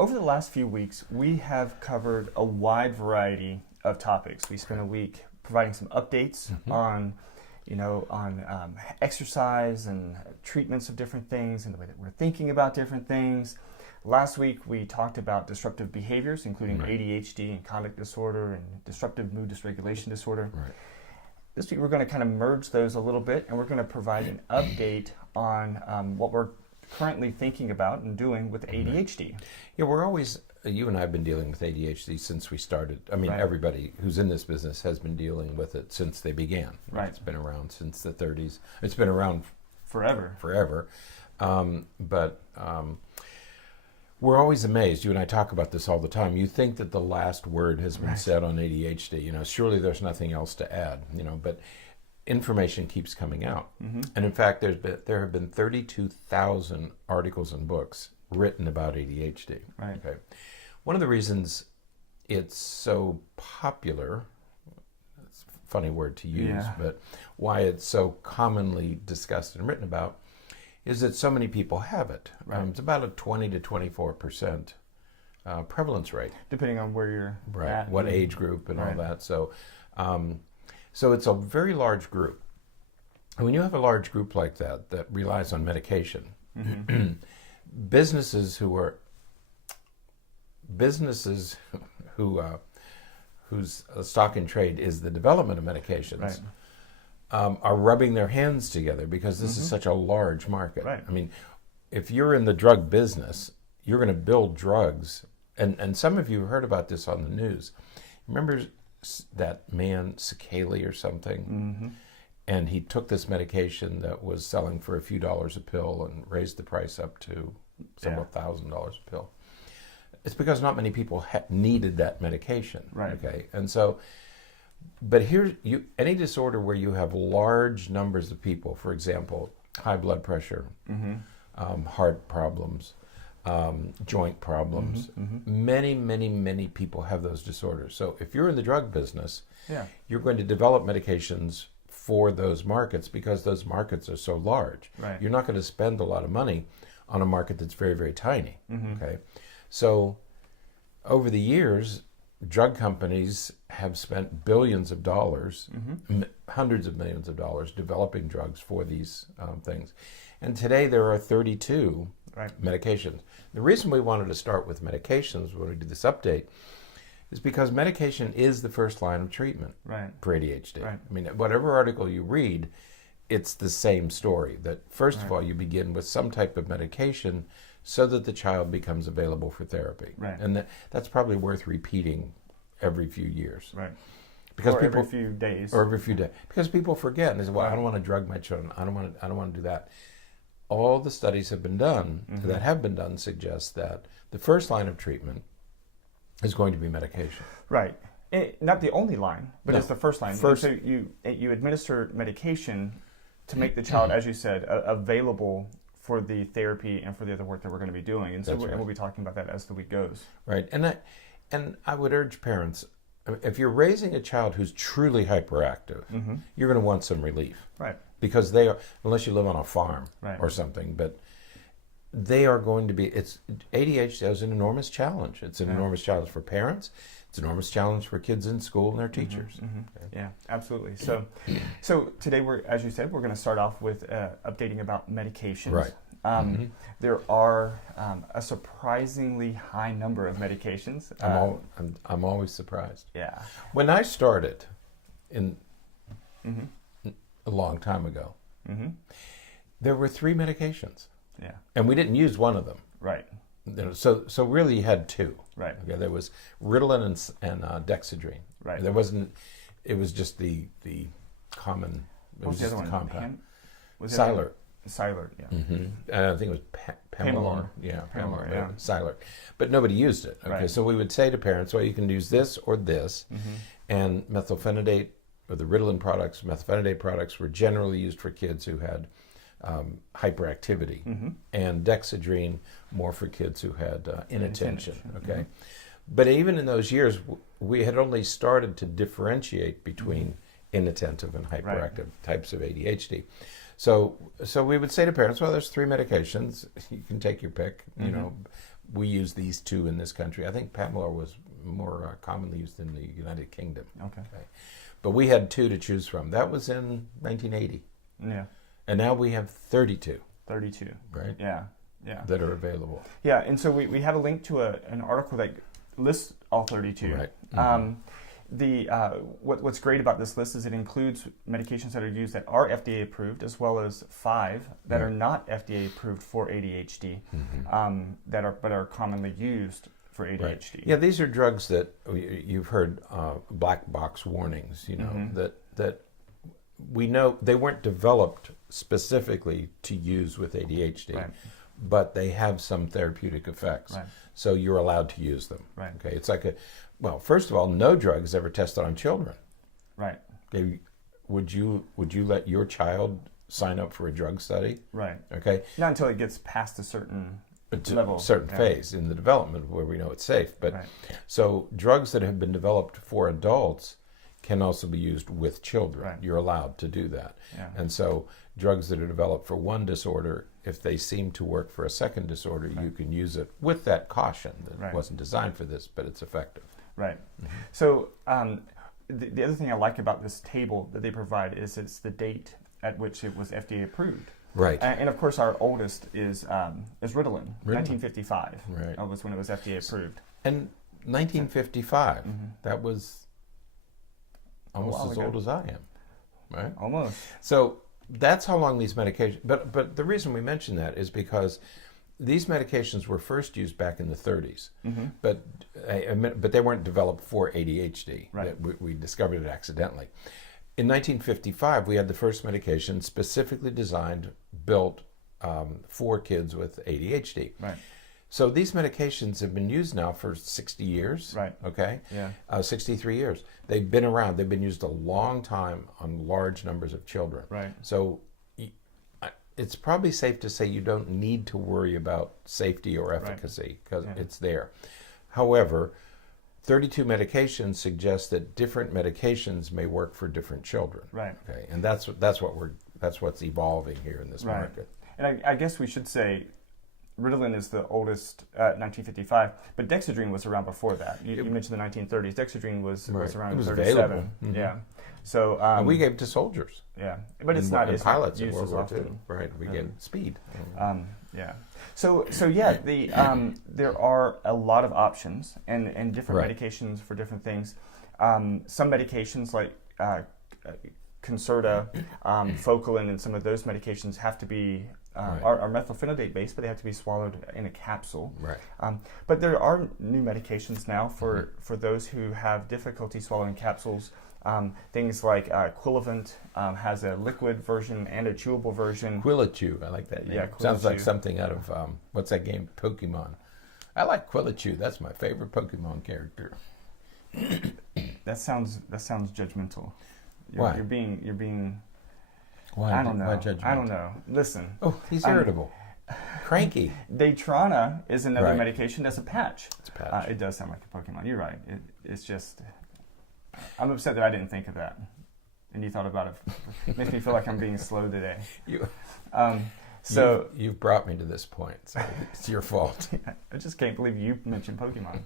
over the last few weeks, we have covered a wide variety of topics. We spent a week providing some updates on exercise and treatments of different things and the way that we're thinking about different things. Last week, we talked about disruptive behaviors, including ADHD and conduct disorder and disruptive mood dysregulation disorder. Right. This week, we're going to kind of merge those a little bit, and we're going to provide an update on what we're currently thinking about and doing with ADHD. Yeah, we're always, you and I have been dealing with ADHD since we started. I mean, everybody who's in this business has been dealing with it since they began. Right. It's been around since the 30s. It's been around forever. But we're always amazed. You and I talk about this all the time. You think that the last word has been said on ADHD. You know, surely there's nothing else to add. You know, but information keeps coming out. And in fact, there have been 32,000 articles and books written about ADHD. Right. Okay. One of the reasons it's so popular, it's a funny word to use, but why it's so commonly discussed and written about is that so many people have it. Right. It's about a 20 to 24% prevalence rate. Depending on where you're at. What age group and all that. So, so it's a very large group. And when you have a large group like that relies on medication, businesses whose stock in trade is the development of medications, are rubbing their hands together because this is such a large market. Right. I mean, if you're in the drug business, you're going to build drugs. And some of you heard about this on the news. Remember that man, Sakali or something? And he took this medication that was selling for a few dollars a pill and raised the price up to several $1,000s a pill. It's because not many people needed that medication. Right. Okay. And so, but here, any disorder where you have large numbers of people, for example, high blood pressure, heart problems, joint problems, many people have those disorders. So if you're in the drug business, you're going to develop medications for those markets because those markets are so large. Right. You're not going to spend a lot of money on a market that's very, very tiny. Okay. So over the years, drug companies have spent billions of dollars, hundreds of millions of dollars developing drugs for these things. And today there are 32 medications. The reason we wanted to start with medications when we did this update is because medication is the first line of treatment for ADHD. Right. I mean, whatever article you read, it's the same story. That first of all, you begin with some type of medication so that the child becomes available for therapy. Right. And that's probably worth repeating every few years. Right. Because or people, every few days. Or every few days. Because people forget and they say, well, I don't want to drug my children. I don't want to do that. All the studies have been done that have been done suggest that the first line of treatment is going to be medication. Right. Not the only line, but it's the first line. First, so you administer medication to make the child, as you said, available for the therapy and for the other work that we're going to be doing. And so we'll be talking about that as the week goes. Right. And I would urge parents, if you're raising a child who's truly hyperactive, you're going to want some relief. Right. Because they are, unless you live on a farm or something, but they are going to be, ADHD is an enormous challenge. It's an enormous challenge for parents. It's an enormous challenge for kids in school and their teachers. Okay. Yeah, absolutely. So today, as you said, we're going to start off with updating about medications. Right. There are a surprisingly high number of medications. I'm always surprised. Yeah. When I started a long time ago, there were 3 medications. Yeah. And we didn't use one of them. Right. So really you had 2. Right. Okay, there was Ritalin and Dexedrine. Right. There wasn't, it was just the common, it was just the compound. Psychreg. Psychreg, yeah. And I think it was Pamelor. Yeah, Pamelor, yeah. Psychreg. But nobody used it. Okay, so we would say to parents, well, you can use this or this. And methylphenidate, or the Ritalin products, methylphenidate products were generally used for kids who had hyperactivity, and Dexedrine more for kids who had inattention. Okay, but even in those years, we had only started to differentiate between inattentive and hyperactive types of ADHD. So we would say to parents, well, there's 3 medications. You can take your pick. You know, we use these two in this country. I think Pamela was more commonly used in the United Kingdom. Okay. But we had 2 to choose from. That was in 1980. Yeah. And now we have 32. 32. Right? Yeah. That are available. Yeah, and so we have a link to an article that lists all 32. Right. What's great about this list is it includes medications that are used that are FDA approved, as well as 5 that are not FDA approved for ADHD, that are commonly used for ADHD. Right. Yeah, these are drugs that you've heard black box warnings. That we know they weren't developed specifically to use with ADHD, but they have some therapeutic effects. Right. So you're allowed to use them. Right. Okay. It's like first of all, no drug is ever tested on children. Right. Okay. Would you let your child sign up for a drug study? Right. Okay. Not until it gets past a certain level, certain phase in the development where we know it's safe. But so drugs that have been developed for adults can also be used with children. Right. You're allowed to do that. Yeah. And so drugs that are developed for one disorder, if they seem to work for a second disorder, you can use it with that caution that it wasn't designed for this, but it's effective. Right. So the other thing I like about this table that they provide is it's the date at which it was FDA approved. Right. And of course, our oldest is Ritalin. 1955 was when it was FDA approved. And 1955, that was almost as old as I am, right? Almost. So that's how long these medications. But the reason we mention that is because these medications were first used back in the 30s, but they weren't developed for ADHD. Right. We discovered it accidentally. In 1955, we had the first medication specifically designed, built for kids with ADHD. Right. So these medications have been used now for 60 years. Right. Okay. Yeah. 63 years. They've been around. They've been used a long time on large numbers of children. Right. So it's probably safe to say you don't need to worry about safety or efficacy because it's there. However, 32 medications suggest that different medications may work for different children. Right. Okay. And that's what's evolving here in this market. And I guess we should say Ritalin is the oldest, 1955, but Dexedrine was around before that. You mentioned the 1930s. Dexedrine was around 37. Yeah. So and we gave it to soldiers. Yeah, but it's not pilots used in as World War II. often. Right. We gave speed. Yeah. So yeah, there are a lot of options and different medications for different things. Some medications like Concerta, Focalin, and some of those medications have to be are methylphenidate based, but they have to be swallowed in a capsule. Right. But there are new medications now for those who have difficulty swallowing capsules. Things like Quilivant has a liquid version and a chewable version. Quilichew, I like that name. Yeah, sounds like something out of what's that game? Pokemon. I like Quilichew. That's my favorite Pokemon character. That sounds judgmental. Why? You're being. Why? I don't know. Why judgmental? I don't know. Listen. Oh, he's irritable. Cranky. Daytrana is another medication that's a patch. It's a patch. It does sound like a Pokemon. You're right. It's just. I'm upset that I didn't think of that, and you thought about it. It makes me feel like I'm being slow today. You've brought me to this point, so it's your fault. I just can't believe you mentioned Pokemon.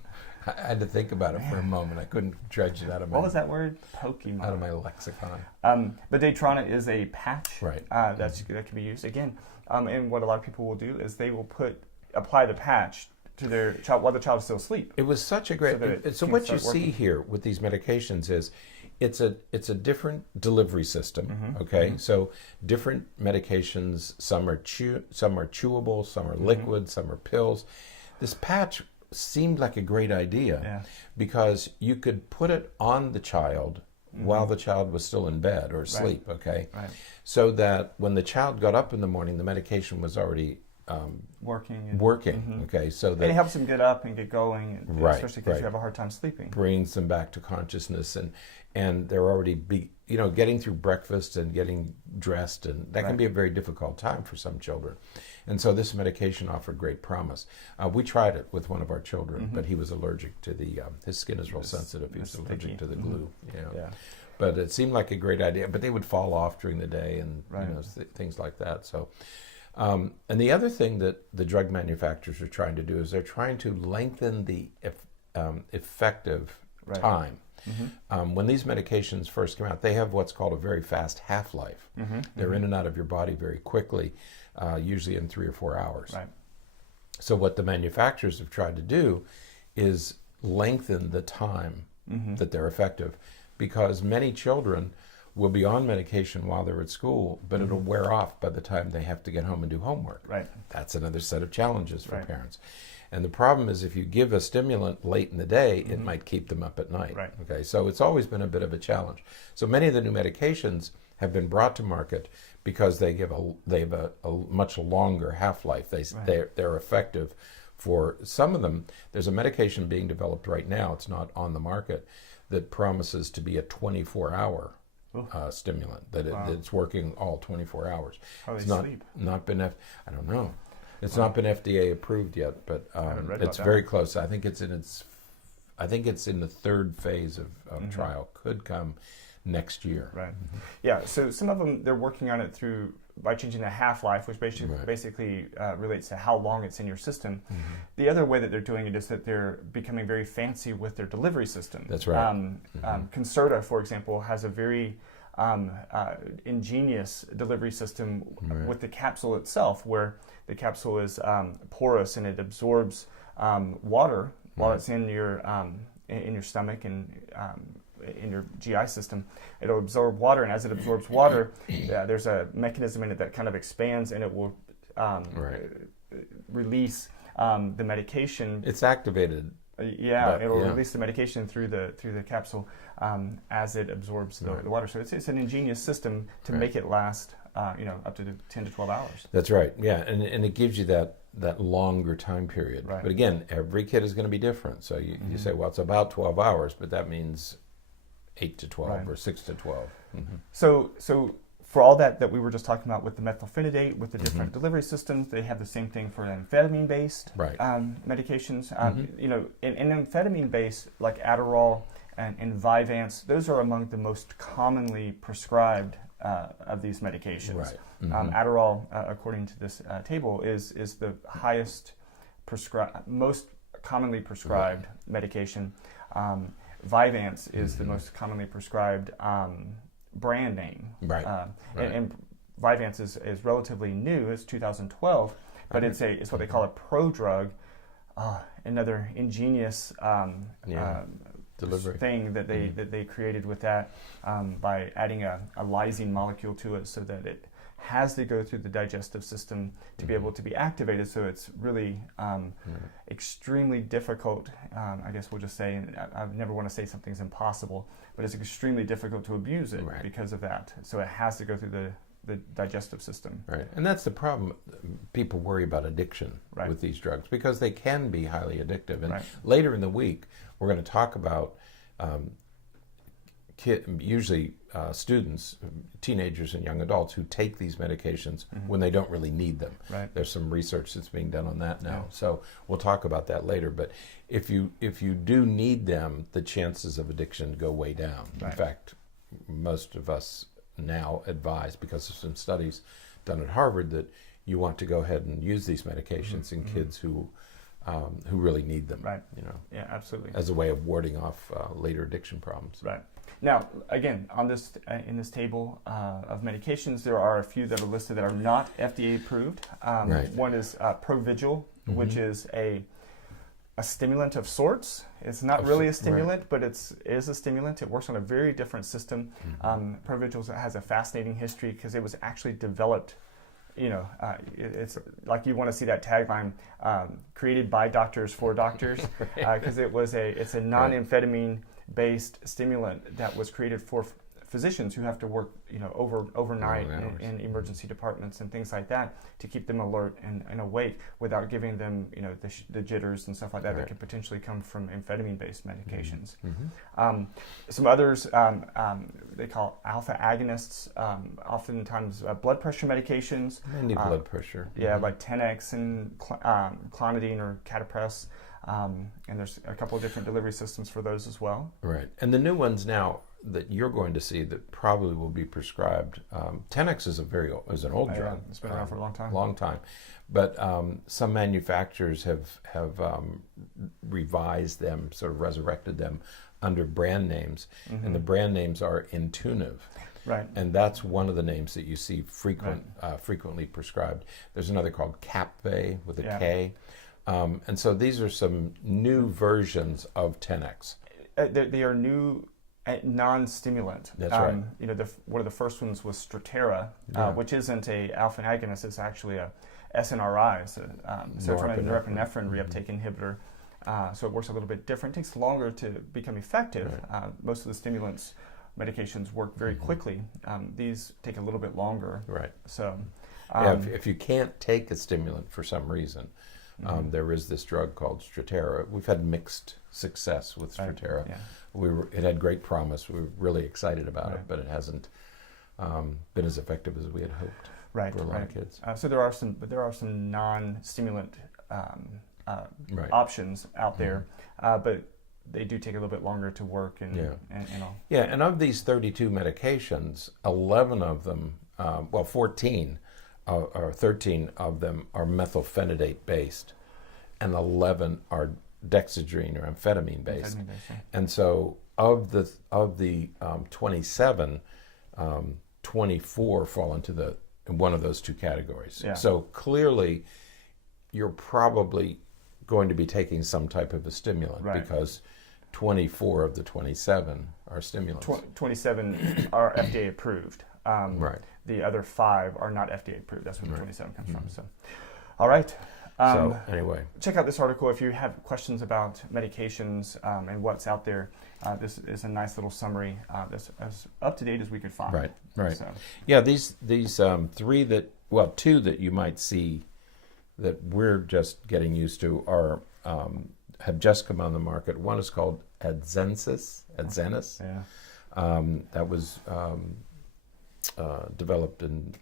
I had to think about it for a moment. I couldn't dredge it out of my... What was that word? Pokemon. Out of my lexicon. But Daytrana is a patch that can be used. Again, and what a lot of people will do is they will apply the patch to their child while the child is still asleep. It was such a great... So what you see here with these medications is it's a different delivery system, okay? So different medications, some are chewable, some are liquid, some are pills. This patch seemed like a great idea because you could put it on the child while the child was still in bed or asleep, okay? Right. So that when the child got up in the morning, the medication was already working, okay? So that and it helps them get up and get going, especially because you have a hard time sleeping. Brings them back to consciousness, and they're already getting through breakfast and getting dressed, and that can be a very difficult time for some children. And so this medication offered great promise. We tried it with one of our children, but he was allergic to his skin is real sensitive. He was allergic to the glue. But it seemed like a great idea. But they would fall off during the day and things like that. So And the other thing that the drug manufacturers are trying to do is they're trying to lengthen the effective time. When these medications first come out, they have what's called a very fast half-life. They're in and out of your body very quickly, usually in 3 or 4 hours. Right. So what the manufacturers have tried to do is lengthen the time that they're effective, because many children will be on medication while they're at school, but it'll wear off by the time they have to get home and do homework. Right. That's another set of challenges for parents. And the problem is, if you give a stimulant late in the day, it might keep them up at night. Right. Okay, so it's always been a bit of a challenge. So many of the new medications have been brought to market because they have a much longer half-life. They're effective for some of them. There's a medication being developed right now, it's not on the market, that promises to be a 24-hour stimulant, that it's working all 24 hours. How it's they sleep? Not been, I don't know. It's not been FDA approved yet, but it's very close. I think it's in the third phase of trial. Could come next year. Right. Yeah. So some of them, they're working on it by changing the half-life, which basically relates to how long it's in your system. The other way that they're doing it is that they're becoming very fancy with their delivery system. That's right. Concerta, for example, has a very ingenious delivery system with the capsule itself, where the capsule is porous and it absorbs water while it's in your stomach and in your GI system. It'll absorb water, and as it absorbs water, there's a mechanism in it that kind of expands, and it will release the medication. It's activated. It'll release the medication through the capsule as it absorbs the water. So it's an ingenious system to make it last up to 10 to 12 hours. That's right. Yeah, and it gives you that longer time period. Right. But again, every kid is going to be different. So you say, well, it's about 12 hours, but that means 8 to 12 or 6 to 12. So for all that we were just talking about with the methylphenidate, with the different delivery systems, they have the same thing for amphetamine-based medications. In amphetamine-based, like Adderall and Vyvanse, those are among the most commonly prescribed of these medications. Right. Adderall, according to this table, is the highest most commonly prescribed medication. Vyvanse is the most commonly prescribed brand name. Right. And Vyvanse is relatively new. It's 2012, but it's what they call a prodrug. Another ingenious delivery thing that they created with that by adding a lysine molecule to it, so that it has to go through the digestive system to be able to be activated. So it's really extremely difficult. I guess we'll just say, and I never want to say something's impossible, but it's extremely difficult to abuse it because of that. So it has to go through the digestive system. Right, and that's the problem. People worry about addiction with these drugs, because they can be highly addictive. And later in the week, we're going to talk about usually students, teenagers and young adults who take these medications when they don't really need them. Right. There's some research that's being done on that now. So we'll talk about that later. But if you do need them, the chances of addiction go way down. In fact, most of us now advise, because of some studies done at Harvard, that you want to go ahead and use these medications in kids who really need them. Right. Yeah, absolutely. As a way of warding off later addiction problems. Right. Now, again, on this in this table of medications, there are a few that are listed that are not FDA approved. One is Provigil, which is a stimulant of sorts. It's not really a stimulant, but it is a stimulant. It works on a very different system. Provigil has a fascinating history because it was actually developed. It's like, you want to see that tagline, created by doctors for doctors, because it's a non-amphetamine based stimulant that was created for physicians who have to work, overnight in emergency departments and things like that, to keep them alert and awake without giving them, the jitters and stuff like that that could potentially come from amphetamine-based medications. Some others they call alpha agonists, oftentimes blood pressure medications. Mainly blood pressure. Yeah, like Tenex and clonidine or Catapres. And there's a couple of different delivery systems for those as well. Right. And the new ones now that you're going to see that probably will be prescribed. Tenex is is an old drug. It's been around for a long time. Long time, but some manufacturers have revised them, sort of resurrected them under brand names, and the brand names are Intuitive. Right. And that's one of the names that you see frequently prescribed. There's another called Capve with a K. And so these are some new versions of Tenex. They are new non-stimulant. That's right. One of the first ones was Strattera, which isn't a alpha agonist. It's actually a SNRI, so serotonin norepinephrine reuptake inhibitor. So it works a little bit different. It takes longer to become effective. Right. Most of the stimulants medications work very quickly. These take a little bit longer. Right. So, if you can't take a stimulant for some reason, there is this drug called Strattera. We've had mixed success with Strattera. It had great promise. We were really excited about it, but it hasn't been as effective as we had hoped for a lot of kids. So there are some non-stimulant options out there, but they do take a little bit longer to work and all. Yeah, and of these 32 medications, 11 of them, 14 or 13 of them are methylphenidate based, and 11 are dexedrine or amphetamine based. And so of the 27, 24 fall into one of those two categories. Yeah. So clearly, you're probably going to be taking some type of a stimulant because 24 of the 27 are stimulants. 27 are FDA approved. The other 5 are not FDA approved. That's where the 27 comes from. So, all right. So anyway, check out this article if you have questions about medications and what's out there. This is a nice little summary that's as up to date as we could find. Right. So. Yeah, these 2 that you might see that we're just getting used to are have just come on the market. One is called Adzenys. That was developed and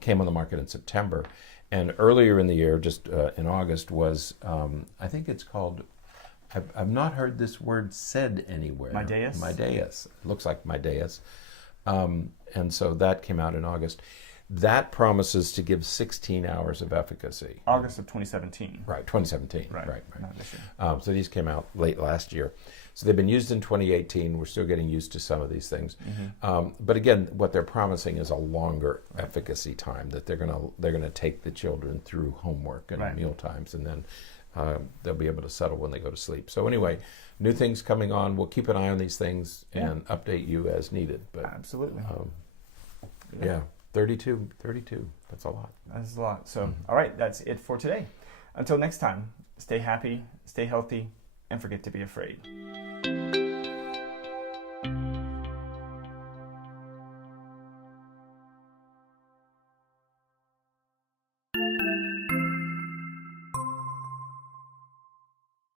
came on the market in September. And earlier in the year, just in August, was I think it's called. I've not heard this word said anywhere. Mydayis. It looks like Mydayis. And so that came out in August. That promises to give 16 hours of efficacy. August of 2017. Right, 2017. Right. Not this year. So these came out late last year. So they've been used in 2018. We're still getting used to some of these things. But again, what they're promising is a longer efficacy time, that they're gonna take the children through homework and meal times, and then they'll be able to settle when they go to sleep. So anyway, new things coming on. We'll keep an eye on these things and update you as needed. But absolutely. 32. That's a lot. That's a lot. So, all right, that's it for today. Until next time, stay happy, stay healthy, and forget to be afraid.